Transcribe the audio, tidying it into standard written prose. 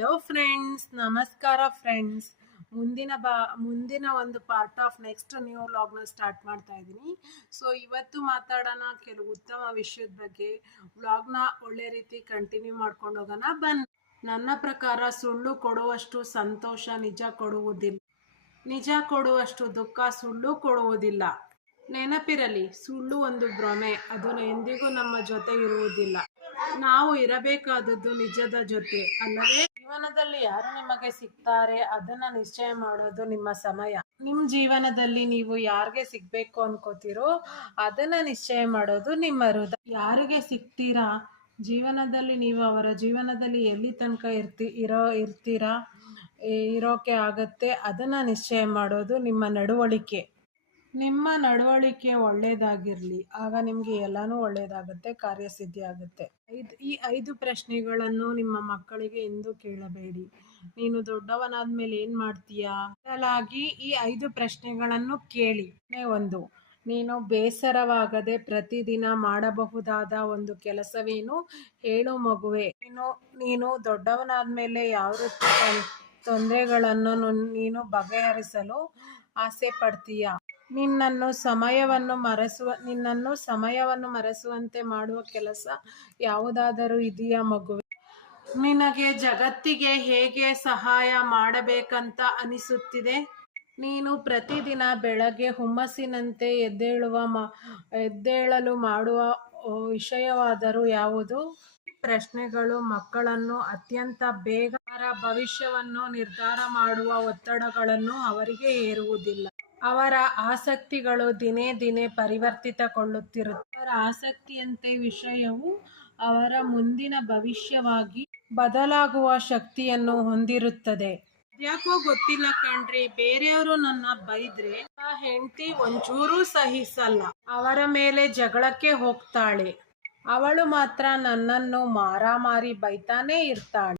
Hello friends, ನಮಸ್ಕಾರ friends. ಮುಂದಿನ ಒಂದು ಪಾರ್ಟ್ ಆಫ್ ನೆಕ್ಸ್ಟ್ ನ್ಯೂ ವ್ಲಾಗ್ನ ಸ್ಟಾರ್ಟ್ ಮಾಡ್ತಾ ಇದ್ದೀನಿ. ಸೊ ಇವತ್ತು ಮಾತಾಡೋಣ ಕೆಲವು ಉತ್ತಮ ವಿಷಯದ ಬಗ್ಗೆ. ವ್ಲಾಗ್ನ ಒಳ್ಳೆ ರೀತಿ ಕಂಟಿನ್ಯೂ ಮಾಡ್ಕೊಂಡು ಹೋಗೋಣ ಬನ್ನಿ. ನನ್ನ ಪ್ರಕಾರ ಸುಳ್ಳು ಕೊಡುವಷ್ಟು ಸಂತೋಷ ನಿಜ ಕೊಡುವುದಿಲ್ಲ, ನಿಜ ಕೊಡುವಷ್ಟು ದುಃಖ ಸುಳ್ಳು ಕೊಡುವುದಿಲ್ಲ. ನೆನಪಿರಲಿ, ಸುಳ್ಳು ಒಂದು ಭ್ರಮೆ, ಅದು ಎಂದಿಗೂ ನಮ್ಮ ಜೊತೆ ಇರುವುದಿಲ್ಲ. ನಾವು ಇರಬೇಕಾದದ್ದು ನಿಜದ ಜೊತೆ ಅಲ್ಲವೇ? ಜೀವನದಲ್ಲಿ ಯಾರು ನಿಮಗೆ ಸಿಗ್ತಾರೆ ಅದನ್ನ ನಿಶ್ಚಯ ಮಾಡೋದು ನಿಮ್ಮ ಸಮಯ. ನಿಮ್ಮ ಜೀವನದಲ್ಲಿ ನೀವು ಯಾರಿಗೆ ಸಿಗ್ಬೇಕು ಅನ್ಕೋತಿರೋ ಅದನ್ನ ನಿಶ್ಚಯ ಮಾಡೋದು ನಿಮ್ಮ ಹೃದಯ. ಯಾರಿಗೆ ಸಿಗ್ತೀರಾ ಜೀವನದಲ್ಲಿ, ನೀವು ಅವರ ಜೀವನದಲ್ಲಿ ಎಲ್ಲಿ ತನಕ ಇರೋಕೆ ಆಗತ್ತೆ ಅದನ್ನ ನಿಶ್ಚಯ ಮಾಡೋದು ನಿಮ್ಮ ನಡವಳಿಕೆ. ನಿಮ್ಮ ನಡವಳಿಕೆ ಒಳ್ಳೇದಾಗಿರಲಿ, ಆಗ ನಿಮಗೆ ಎಲ್ಲನೂ ಒಳ್ಳೇದಾಗುತ್ತೆ, ಕಾರ್ಯಸಿದ್ಧಿ ಆಗುತ್ತೆ. ಈ 5 ಪ್ರಶ್ನೆಗಳನ್ನು ನಿಮ್ಮ ಮಕ್ಕಳಿಗೆ ಎಂದೂ ಕೇಳಬೇಡಿ. ನೀನು ದೊಡ್ಡವನಾದ್ಮೇಲೆ ಏನು ಮಾಡ್ತೀಯಾ? ಬದಲಾಗಿ ಈ 5 ಪ್ರಶ್ನೆಗಳನ್ನು ಕೇಳಿ. 1. ನೀನು ಬೇಸರವಾಗದೆ ಪ್ರತಿದಿನ ಮಾಡಬಹುದಾದ ಒಂದು ಕೆಲಸವೇನು? ಹೇಳು ಮಗುವೆ. ನೀನು ದೊಡ್ಡವನಾದ್ಮೇಲೆ ಯಾವ ರೀತಿ ತೊಂದರೆಗಳನ್ನು ನೀನು ಬಗೆಹರಿಸಲು ಆಸೆ ಪಡ್ತೀಯಾ? ನಿನ್ನನ್ನು ಸಮಯವನ್ನು ಮರೆಸುವಂತೆ ಮಾಡುವ ಕೆಲಸ ಯಾವುದಾದರೂ ಇದೆಯಾ ಮಗುವೆ? ನಿನಗೆ ಜಗತ್ತಿಗೆ ಹೇಗೆ ಸಹಾಯ ಮಾಡಬೇಕಂತ ಅನಿಸುತ್ತಿದೆ? ನೀನು ಪ್ರತಿದಿನ ಬೆಳಗ್ಗೆ ಹುಮ್ಮಸ್ಸಿನಂತೆ ಎದ್ದೇಳಲು ಮಾಡುವ ವಿಷಯವಾದರೂ ಯಾವುದು? ಪ್ರಶ್ನೆಗಳು ಮಕ್ಕಳನ್ನು ಅತ್ಯಂತ ಬೇಗ ಅವರ ಭವಿಷ್ಯವನ್ನು ನಿರ್ಧಾರ ಮಾಡುವ ಒತ್ತಡಗಳನ್ನು ಅವರಿಗೆ ಹೇರುವುದಿಲ್ಲ. ಅವರ ಆಸಕ್ತಿಗಳು ದಿನೇ ದಿನೇ ಪರಿವರ್ತಿತಗೊಳ್ಳುತ್ತಿರುತ್ತವೆ. ಅವರ ಆಸಕ್ತಿಯಂತೆ ವಿಷಯವು ಅವರ ಮುಂದಿನ ಭವಿಷ್ಯವಾಗಿ ಬದಲಾಗುವ ಶಕ್ತಿಯನ್ನು ಹೊಂದಿರುತ್ತದೆ. ಯಾಕೋ ಗೊತ್ತಿಲ್ಲ ಕಣ್ರಿ, ಬೇರೆಯವರು ನನ್ನ ಬೈದ್ರೆ ನನ್ನ ಹೆಂಡತಿ ಒಂಚೂರು ಸಹಿಸಲ್ಲ. ಅವರ ಮೇಲೆ ಜಗಳಕ್ಕೆ ಹೋಗ್ತಾಳೆ. ಅವಳು ಮಾತ್ರ ನನ್ನನ್ನು ಮಾರಾಮಾರಿ ಬೈತಾನೇ ಇರ್ತಾಳೆ.